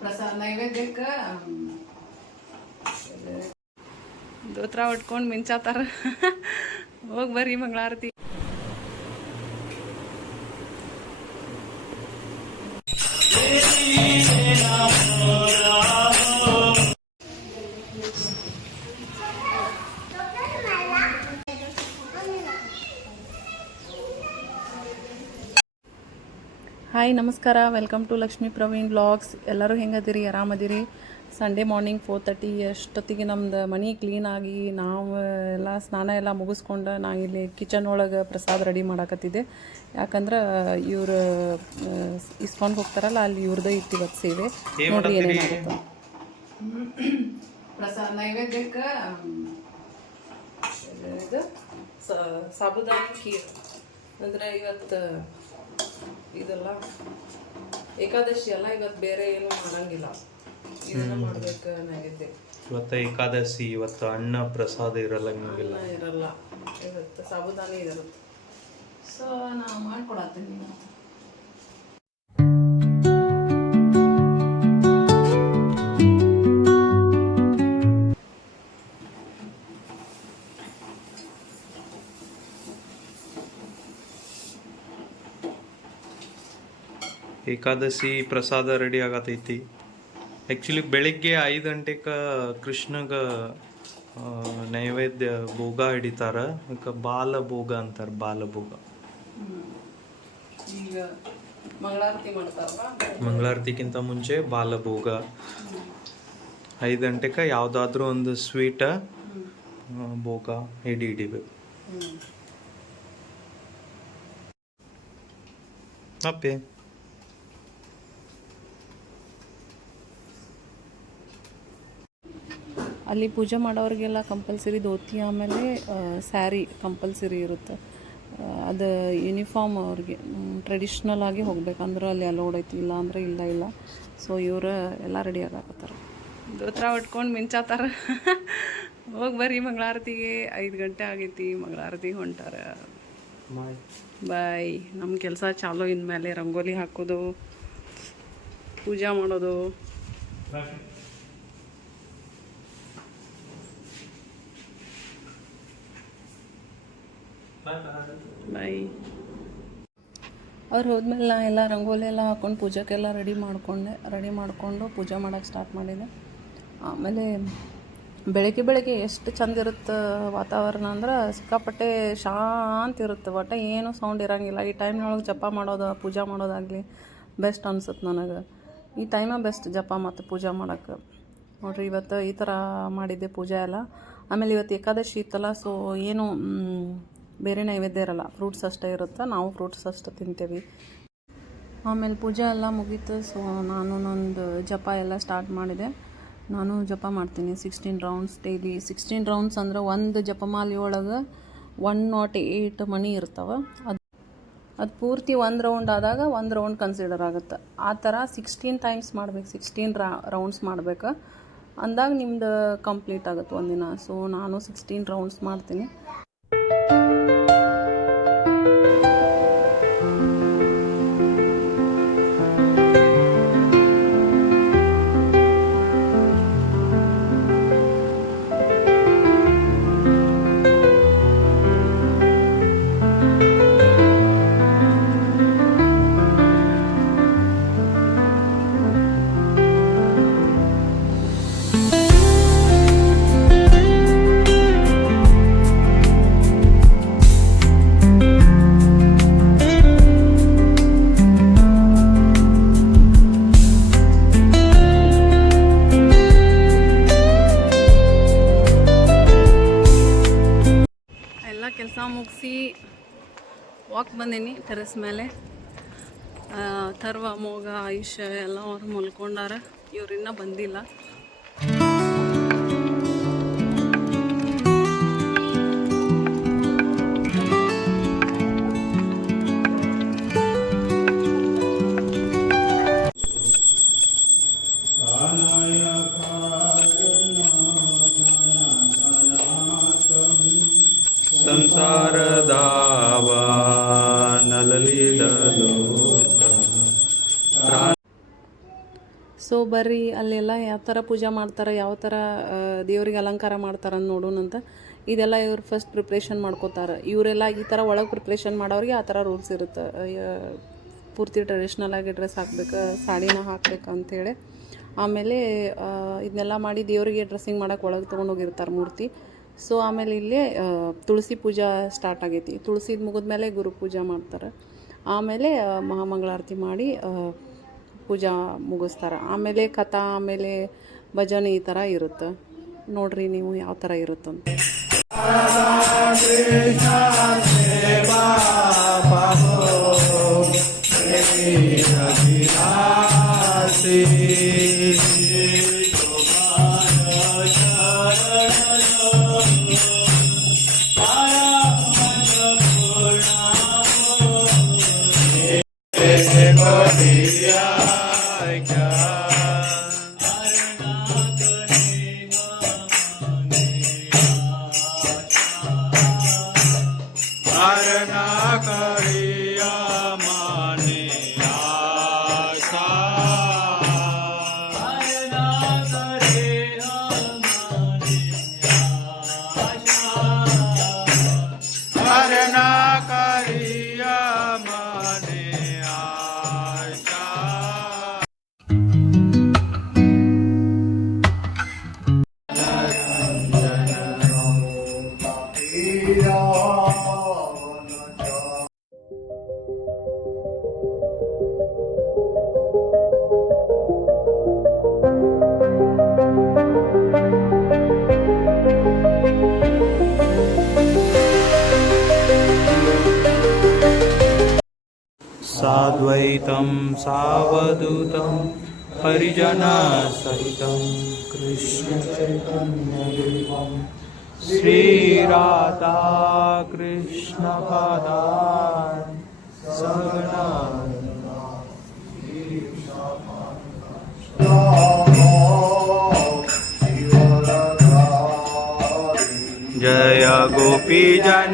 ಪ್ರಸಾದ ನೈವೇದ್ಯಕ್ಕೆ ದೋತ್ರ ಉಟ್ಕೊಂಡು ಮಿಂಚಾತಾರ. ಹೋಗಿ ಬರ್ರಿ ಮಂಗಳಾರತಿ. ಹಾಯ್ ನಮಸ್ಕಾರ, welcome to Lakshmi Praveen vlogs. ಎಲ್ಲರೂ ಹೆಂಗದಿರಿ? ಆರಾಮದಿರಿ? ಸಂಡೇ ಮಾರ್ನಿಂಗ್ 4:30 ಅಷ್ಟೊತ್ತಿಗೆ ನಮ್ದು ಮನೆ ಕ್ಲೀನಾಗಿ ನಾವು ಎಲ್ಲ ಸ್ನಾನ ಎಲ್ಲ ಮುಗಿಸ್ಕೊಂಡು ನಾ ಇಲ್ಲಿ ಕಿಚನ್ ಒಳಗೆ ಪ್ರಸಾದ ರೆಡಿ ಮಾಡಾಕತ್ತಿದ್ದೆ. ಯಾಕಂದ್ರೆ ಇವರು ಇಸ್ಕೊಂಡು ಹೋಗ್ತಾರಲ್ಲ, ಅಲ್ಲಿ ಇವ್ರದ್ದು ಇತ್ತು ಇವತ್ತು ಸೇವೆ. ನೋಡ್ರಿ ಏನೇನಾಗುತ್ತೆ. ಪ್ರಸಾದ ನೈವೇದ್ಯಕ್ಕೆ ಇದು ಸಾಬುದಾನಿ ಖೀರ್ ಅಂದರೆ ಇವತ್ತು ಇದೆಲ್ಲ ಏಕಾದಶಿ ಅಲ್ಲ, ಇವತ್ತು ಬೇರೆ ಏನು ಮಾಡಂಗಿಲ್ಲ, ಇದನ್ನ ಮಾಡ್ಬೇಕು ನೈವೇದ್ಯ. ಇವತ್ತು ಏಕಾದಶಿ, ಇವತ್ತು ಅನ್ನ ಪ್ರಸಾದ ಇರಲ್ಲ, ಇರಲ್ಲ, ಇವತ್ತು ಸಾಬುದಾನಿ ಇರುತ್ತೆ. ಸೊ ನಾವು ಮಾಡ್ಕೊಡತ್ತೀನಿ. ಏಕಾದಶಿ ಪ್ರಸಾದ ರೆಡಿ ಆಗತೈತಿ. ಆ್ಯಕ್ಚುಲಿ ಬೆಳಿಗ್ಗೆ 5 ಗಂಟೆಗೆ ಕೃಷ್ಣಗೆ ನೈವೇದ್ಯ ಭೋಗ ಹಿಡಿತಾರ. ಅದಕ್ಕೆ ಬಾಲಭೋಗ ಅಂತಾರೆ, ಬಾಲಭೋಗ. ಈಗ ಮಂಗಳಾರತಿ ಮಾಡ್ತಾರಲ್ಲ, ಮಂಗಳಾರತಿಗಿಂತ ಮುಂಚೆ ಬಾಲಭೋಗ. 5 ಗಂಟೆಗೆ ಯಾವುದಾದ್ರೂ ಒಂದು ಸ್ವೀಟ ಭೋಗ ಹಿಡಿಬೇಕು. ಅಪ್ಪೆ ಅಲ್ಲಿ ಪೂಜೆ ಮಾಡೋರಿಗೆಲ್ಲ ಕಂಪಲ್ಸರಿ ಧೋತಿ, ಆಮೇಲೆ ಸ್ಯಾರಿ ಕಂಪಲ್ಸರಿ ಇರುತ್ತೆ. ಅದು ಯೂನಿಫಾರ್ಮ್ ಅವ್ರಿಗೆ ಟ್ರೆಡಿಷ್ನಲ್ ಆಗಿ ಹೋಗ್ಬೇಕಂದ್ರೆ ಅಲ್ಲಿ ಅಲೋಡ್ ಐತಿ, ಇಲ್ಲ ಅಂದರೆ ಇಲ್ಲ. ಸೊ ಇವರು ಎಲ್ಲ ರೆಡಿ ಆಗಕತ್ತಾರೆ, ದೋತ್ರ ಉಟ್ಕೊಂಡು ಮಿಂಚಾತಾರ. ಹೋಗಿ ಬರ್ರಿ ಮಂಗಳಾರತಿಗೆ. 5 ಗಂಟೆ ಆಗೈತಿ, ಮಂಗಳಾರತಿಗೆ ಹೊಂಟಾರ. ಬಾಯ್. ನಮ್ಮ ಕೆಲಸ ಚಾಲೋ. ಇನ್ಮೇಲೆ ರಂಗೋಲಿ ಹಾಕೋದು, ಪೂಜೆ ಮಾಡೋದು. ಬಾಯ್. ಅವ್ರು ಹೋದ್ಮೇಲೆ ನಾ ಎಲ್ಲ ರಂಗೋಲಿ ಎಲ್ಲ ಹಾಕ್ಕೊಂಡು ಪೂಜೆಗೆಲ್ಲ ರೆಡಿ ಮಾಡಿಕೊಂಡು ಪೂಜೆ ಮಾಡೋಕ್ಕೆ ಸ್ಟಾರ್ಟ್ ಮಾಡಿದೆ. ಆಮೇಲೆ ಬೆಳಗ್ಗೆ ಎಷ್ಟು ಚಂದ ಇರುತ್ತೆ ವಾತಾವರಣ ಅಂದ್ರೆ, ಸಿಕ್ಕಾಪಟ್ಟೆ ಶಾಂತಿ ಇರುತ್ತೆ. ಒಟ್ಟು ಏನೂ ಸೌಂಡ್ ಇರೋಂಗಿಲ್ಲ. ಈ ಟೈಮ್ನೊಳಗೆ ಜಪ ಮಾಡೋದು, ಪೂಜೆ ಮಾಡೋದಾಗಲಿ ಬೆಸ್ಟ್ ಅನ್ಸುತ್ತೆ ನನಗೆ. ಈ ಟೈಮೇ ಬೆಸ್ಟ್ ಜಪ ಮತ್ತು ಪೂಜೆ ಮಾಡೋಕ್ಕೆ. ನೋಡಿರಿ, ಇವತ್ತು ಈ ಥರ ಮಾಡಿದ್ದೆ ಪೂಜೆ ಎಲ್ಲ. ಆಮೇಲೆ ಇವತ್ತು ಏಕಾದಶಿ ಇತ್ತಲ್ಲ, ಸೊ ಏನು ಬೇರೆ ನೈವೇದ್ಯ ಇರಲ್ಲ, ಫ್ರೂಟ್ಸ್ ಅಷ್ಟೇ ಇರುತ್ತೆ. ನಾವು ಫ್ರೂಟ್ಸ್ ಅಷ್ಟೇ ತಿಂತೇವೆ. ಆಮೇಲೆ ಪೂಜೆ ಎಲ್ಲ ಮುಗೀತು. ಸೊ ನಾನು ನಂದು ಜಪ ಎಲ್ಲ ಸ್ಟಾರ್ಟ್ ಮಾಡಿದೆ. ನಾನು ಜಪ ಮಾಡ್ತೀನಿ 16 ರೌಂಡ್ಸ್ ಡೈಲಿ. 16 ರೌಂಡ್ಸ್ ಅಂದ್ರೆ ಒಂದು ಜಪಮಾಲಿ ಒಳಗೆ 108 ಮಣಿ ಇರ್ತಾವೆ. ಅದು ಪೂರ್ತಿ 1 ರೌಂಡ್ ಆದಾಗ 1 ರೌಂಡ್ ಕನ್ಸಿಡರ್ ಆಗುತ್ತೆ. ಆ ಥರ 16 ಟೈಮ್ಸ್ ಮಾಡ್ಬೇಕು, 16 ರೌಂಡ್ಸ್ ಮಾಡ್ಬೇಕು. ಅಂದಾಗ ನಿಮ್ದು ಕಂಪ್ಲೀಟ್ ಆಗುತ್ತೆ ಒಂದಿನ. ಸೊ ನಾನು 16 ರೌಂಡ್ಸ್ ಮಾಡ್ತೀನಿ. ಕೆಲಸ ಮುಗಿಸಿ ವಾಕ್ ಬಂದೀನಿ ಟೆರೆಸ್ ಮೇಲೆ. ಥರ್ವ, ಮೋಗ, ಆಯುಷ್ ಎಲ್ಲ ಅವ್ರು ಮಲ್ಕೊಂಡಾರ. ಇವ್ರಿನ್ನೂ ಬಂದಿಲ್ಲ. ಸಂಸಾರದಾವ ನಲಲಿಡಲು ಸೊ ಬರ್ರಿ ಅಲ್ಲೆಲ್ಲ ಯಾವ ಥರ ಪೂಜೆ ಮಾಡ್ತಾರೆ, ಯಾವ ಥರ ದೇವ್ರಿಗೆ ಅಲಂಕಾರ ಮಾಡ್ತಾರೆ ಅಂತ ನೋಡೋಣಂತ. ಇದೆಲ್ಲ ಇವ್ರು ಫಸ್ಟ್ ಪ್ರಿಪ್ರೇಷನ್ ಮಾಡ್ಕೋತಾರೆ. ಇವರೆಲ್ಲ ಈ ಥರ ಒಳಗೆ ಪ್ರಿಪ್ರೇಷನ್ ಮಾಡೋರಿಗೆ ಆ ಥರ ರೂಲ್ಸ್ ಇರುತ್ತೆ. ಪೂರ್ತಿ ಟ್ರೆಡಿಷ್ನಲ್ ಆಗಿ ಡ್ರೆಸ್ ಹಾಕ್ಬೇಕು, ಸಾಡಿನ ಹಾಕ್ಬೇಕು ಅಂಥೇಳಿ. ಆಮೇಲೆ ಇದನ್ನೆಲ್ಲ ಮಾಡಿ ದೇವರಿಗೆ ಡ್ರೆಸ್ಸಿಂಗ್ ಮಾಡೋಕೆ ಒಳಗೆ ತೊಗೊಂಡೋಗಿರ್ತಾರೆ ಮೂರ್ತಿ. ಸೊ ಆಮೇಲೆ ಇಲ್ಲೇ ತುಳಸಿ ಪೂಜಾ ಸ್ಟಾರ್ಟ್ ಆಗೈತಿ. ತುಳಸಿದು ಮುಗಿದ್ಮೇಲೆ ಗುರು ಪೂಜೆ ಮಾಡ್ತಾರೆ. ಆಮೇಲೆ ಮಹಾಮಂಗಳಾರತಿ ಮಾಡಿ ಪೂಜಾ ಮುಗಿಸ್ತಾರೆ. ಆಮೇಲೆ ಕಥಾ, ಆಮೇಲೆ ಭಜನೆ ಈ ಥರ ಇರುತ್ತೆ. ನೋಡ್ರಿ ನೀವು ಯಾವ ಥರ ಇರುತ್ತಂತ. साद्वैतं सावधूतं परिजनसहितं कृष्णचैतन्यदेवं श्रीराधा कृष्णपदान् सगना जय गोपीजनवल्लभा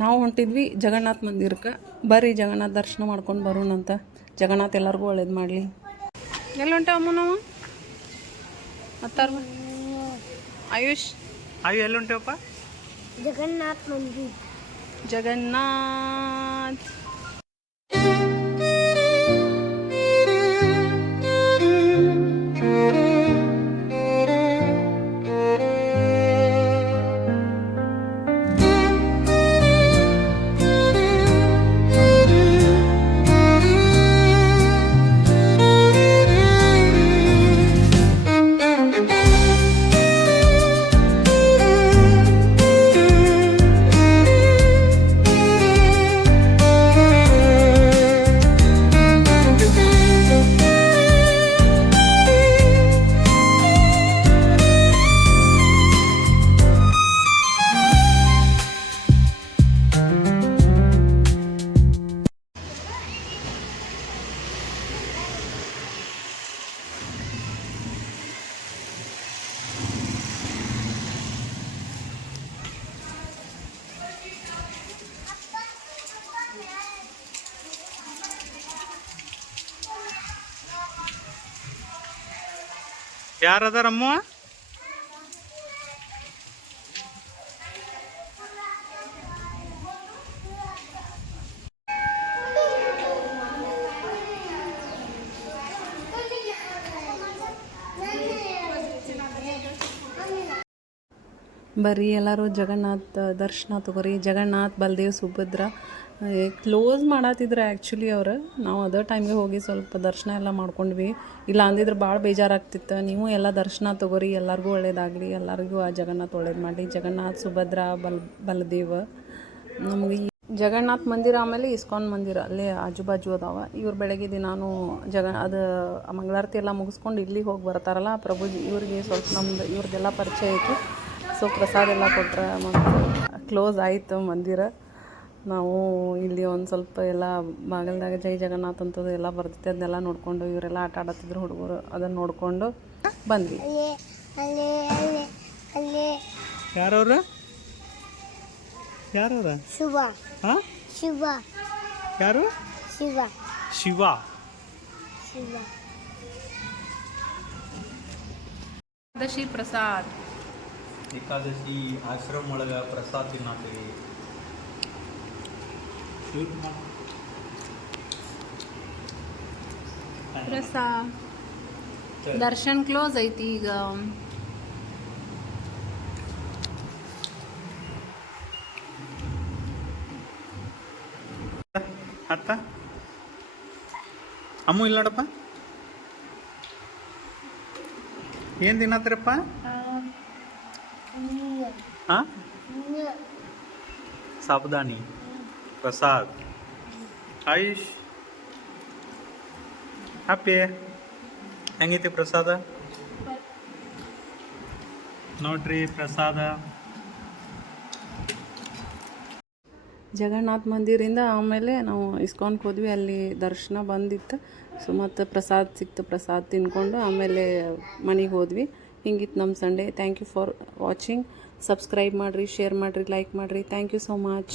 ನಾವು ಹೊಂಟಿದ್ವಿ ಜಗನ್ನಾಥ ಮಂದಿರಕ್ಕೆ. ಬರ್ರಿ ಜಗನ್ನಾಥ ದರ್ಶನ ಮಾಡ್ಕೊಂಡು ಬರೋಣಂತ. ಜಗನ್ನಾಥ ಎಲ್ಲರಿಗೂ ಒಳ್ಳೇದು ಮಾಡಲಿ. ಎಲ್ಲಿ ಹೊಂಟೇವಮ್ಮ ನಾವು? ಮತ್ತಾರ ಆಯುಷ್ ಎಲ್ಲಿ ಹೊಂಟೇವಪ್ಪ? ಜಗನ್ನಾಥ ಮಂದಿರ. ಜಗನ್ನಾಥ್ ಯಾರದಾರಮ್ಮ? ಬರ್ರಿ ಎಲ್ಲರೂ ಜಗನ್ನಾಥ ದರ್ಶನ ತಗೋರಿ. ಜಗನ್ನಾಥ್, ಬಲದೇವ್, ಸುಭದ್ರ ಕ್ಲೋಸ್ ಮಾಡತ್ತಿದ್ರು ಆ್ಯಕ್ಚುಲಿ ಅವ್ರು. ನಾವು ಅದೇ ಟೈಮ್ಗೆ ಹೋಗಿ ಸ್ವಲ್ಪ ದರ್ಶನ ಎಲ್ಲ ಮಾಡ್ಕೊಂಡ್ವಿ. ಇಲ್ಲ ಅಂದಿದ್ರೆ ಭಾಳ ಬೇಜಾರಾಗ್ತಿತ್ತು. ನೀವು ಎಲ್ಲ ದರ್ಶನ ತಗೋರಿ, ಎಲ್ಲರಿಗೂ ಒಳ್ಳೇದಾಗಲಿ, ಎಲ್ಲರಿಗೂ ಆ ಜಗನ್ನಾಥ್ ಒಳ್ಳೇದು ಮಾಡಲಿ. ಜಗನ್ನಾಥ್, ಸುಭದ್ರ, ಬಲದೇವ. ನಮಗೆ ಈ ಜಗನ್ನಾಥ ಮಂದಿರ ಆಮೇಲೆ ಇಸ್ಕಾನ್ ಮಂದಿರ ಅಲ್ಲೇ ಆಜು ಬಾಜು ಅದಾವ. ಇವ್ರು ಬೆಳಗ್ಗೆ ದಿನಾನು ಅದು ಮಂಗಳಾರತಿ ಎಲ್ಲ ಮುಗಿಸ್ಕೊಂಡು ಇಲ್ಲಿಗೆ ಹೋಗಿ ಬರ್ತಾರಲ್ಲ ಪ್ರಭುಜಿ, ಇವ್ರಿಗೆ ಸ್ವಲ್ಪ ನಮ್ದು ಇವ್ರದ್ದೆಲ್ಲ ಪರಿಚಯ ಐತಿ. ಸೊ ಪ್ರಸಾದ ಎಲ್ಲ ಕೊಟ್ರೆ ಮತ್ತು ಕ್ಲೋಸ್ ಆಯಿತು ಮಂದಿರ. ನಾವು ಇಲ್ಲಿ ಒಂದು ಸ್ವಲ್ಪ ಎಲ್ಲ ಬಾಗಲ್ದಾಗ ಜೈ ಜಗನ್ನಾಥ್ ಅಂತದ್ದು ಎಲ್ಲ ಬರ್ತೈತೆ. ಅದನ್ನೆಲ್ಲ ನೋಡಿಕೊಂಡು ಇವರೆಲ್ಲ ಆಟ ಆಡತ್ತಿದ್ರು ಹುಡುಗರು, ಅದನ್ನು ನೋಡಿಕೊಂಡು ಬಂದ್ವಿ. ಅಲ್ಲೇ ಅಲ್ಲೇ ಅಲ್ಲೇ ಯಾರವ್ರ ಯಾರವ್ರ ಶಿವ ಹಾಂ ಶಿವ ಯಾರು ಶಿವ ಶಿವ ಶಿವ ಏಕಾದಶಿ ಪ್ರಸಾದ್ ಏಕಾದಶಿ ಆಶ್ರಮ ಒಳಗೆ ಪ್ರಸಾದ ತಿನ್ನತ್ತೀವಿ ಪ್ರಸಾದ್ ದರ್ಶನ್ ಕ್ಲೋಸ್ ಐತಿ ಈಗ. ಅತ್ತ ಅಮ್ಮು ಇಲ್ಲ ನೋಡಪ್ಪ ಏನು ತಿನ್ನತ್ತೀರಪ್ಪ ಹಾಂ ಸಾಬುದಾನಿ ಪ್ರಸಾದ್ ಆಯುಷ್ ಹ್ಯಾಪಿ ಹೆಂಗೈತಿ ಪ್ರಸಾದ ನೋಡ್ರಿ ಪ್ರಸಾದ ಜಗನ್ನಾಥ ಮಂದಿರಿಂದ ಆಮೇಲೆ ನಾವು ಇಸ್ಕಾನ್ಗೆ ಹೋದ್ವಿ, ಅಲ್ಲಿ ದರ್ಶನ ಬಂದಿತ್ತು. ಸೊ ಮತ್ತು ಪ್ರಸಾದ ಸಿಕ್ತು, ಪ್ರಸಾದ ತಿನ್ಕೊಂಡು ಆಮೇಲೆ ಮನೆಗೆ ಹೋದ್ವಿ. ಹಿಂಗಿತ್ತು ನಮ್ಮ Sunday. Thank you for watching. Subscribe ಮಾಡಿರಿ, ಶೇರ್ ಮಾಡಿರಿ, ಲೈಕ್ ಮಾಡಿರಿ. Thank you so much.